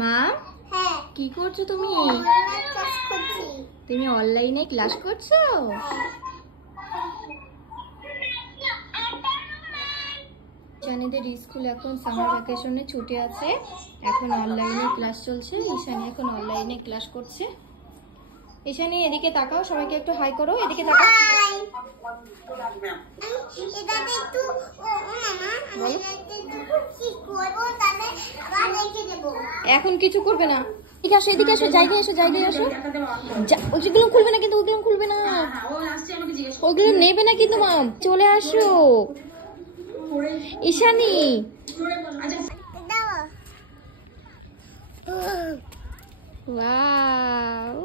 মা কি করছো তুমি? তুমি অনলাইনে ক্লাস করছো? ঈশানীদের স্কুল এখন সামার ভ্যাকেশনে ছুটি আছে, এখন অনলাইনে ক্লাস চলছে। ঈশানী এখন অনলাইনে ক্লাস করছে। ঈশানী এদিকে তাকাও, সবাইকে একটু হাই করো। এদিকে তাকাও। এখন কিছু করবে না। এদিকে আসো, এদিকে আসো, জায়গায় আসো, জায়গায় আসো। ওইগুলো খুলবে না কিন্তু, ওইগুলো খুলবে না, ওইগুলো নেবে না কিন্তু। মা চলে আসো ঈশানী। ওয়াও